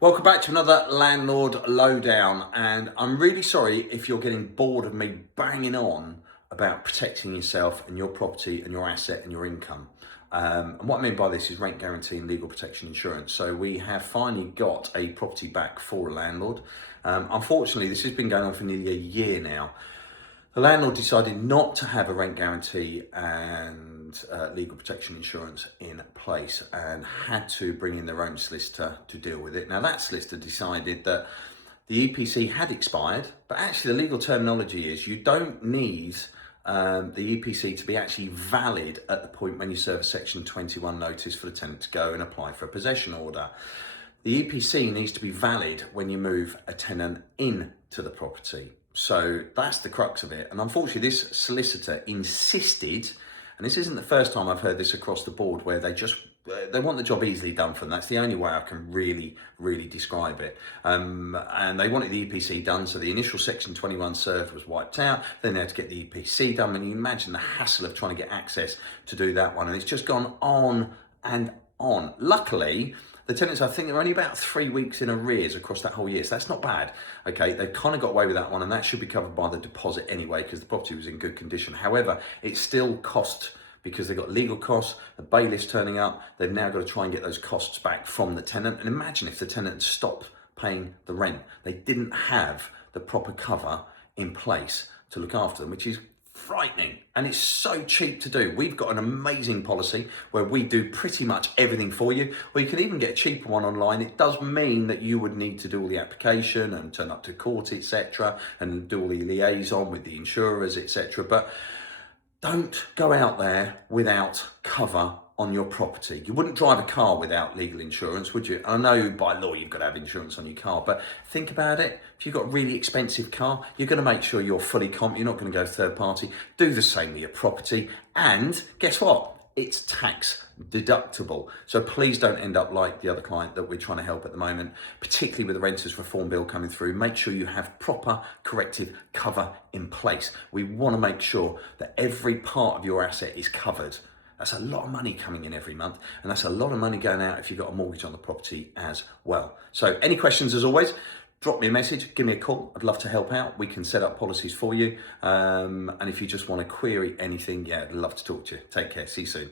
Welcome back to another Landlord Lowdown, and I'm really sorry if you're getting bored of me banging on about protecting yourself and your property and your asset and your income. And what I mean by this is rent guarantee and legal protection insurance. So we have finally got a property back for a landlord. Unfortunately, this has been going on for nearly a year now. The landlord decided not to have a rent guarantee and legal protection insurance in place and had to bring in their own solicitor to deal with it. Now that solicitor decided that the EPC had expired, but actually the legal terminology is you don't need the EPC to be actually valid at the point when you serve a Section 21 notice for the tenant to go and apply for a possession order. The EPC needs to be valid when you move a tenant into the property. So that's the crux of it. And unfortunately, this solicitor insisted, and this isn't the first time I've heard this across the board, where they want the job easily done for them. That's the only way I can really describe it. And they wanted the EPC done, so the initial Section 21 served was wiped out. Then they had to get the EPC done. And you imagine the hassle of trying to get access to do that one. And it's just gone on and on. Luckily, the tenants, I think, are only about 3 weeks in arrears across that whole year. So that's not bad. Okay, they've kind of got away with that one, and that should be covered by the deposit anyway, because the property was in good condition. However, it still cost, because they've got legal costs, the bailiff's turning up, they've now got to try and get those costs back from the tenant. And imagine if the tenant stopped paying the rent. They didn't have the proper cover in place to look after them, which is frightening, and it's so cheap to do. We've got an amazing policy where we do pretty much everything for you, or you can even get a cheaper one online. It does mean that you would need to do all the application and turn up to court, etc., and do all the liaison with the insurers, etc. But don't go out there without cover on your property. You wouldn't drive a car without legal insurance, would you? I know by law you've got to have insurance on your car, but think about it. If you've got a really expensive car, you're going to make sure you're fully comp. You're not going to go third party. Do the same with your property. And guess what? It's tax deductible. So please don't end up like the other client that we're trying to help at the moment, particularly with the Renters Reform Bill coming through. Make sure you have proper corrective cover in place. We want to make sure that every part of your asset is covered. That's a lot of money coming in every month, and that's a lot of money going out if you've got a mortgage on the property as well. So any questions, as always, drop me a message, give me a call. I'd love to help out. We can set up policies for you. And if you just want to query anything, yeah, I'd love to talk to you. Take care. See you soon.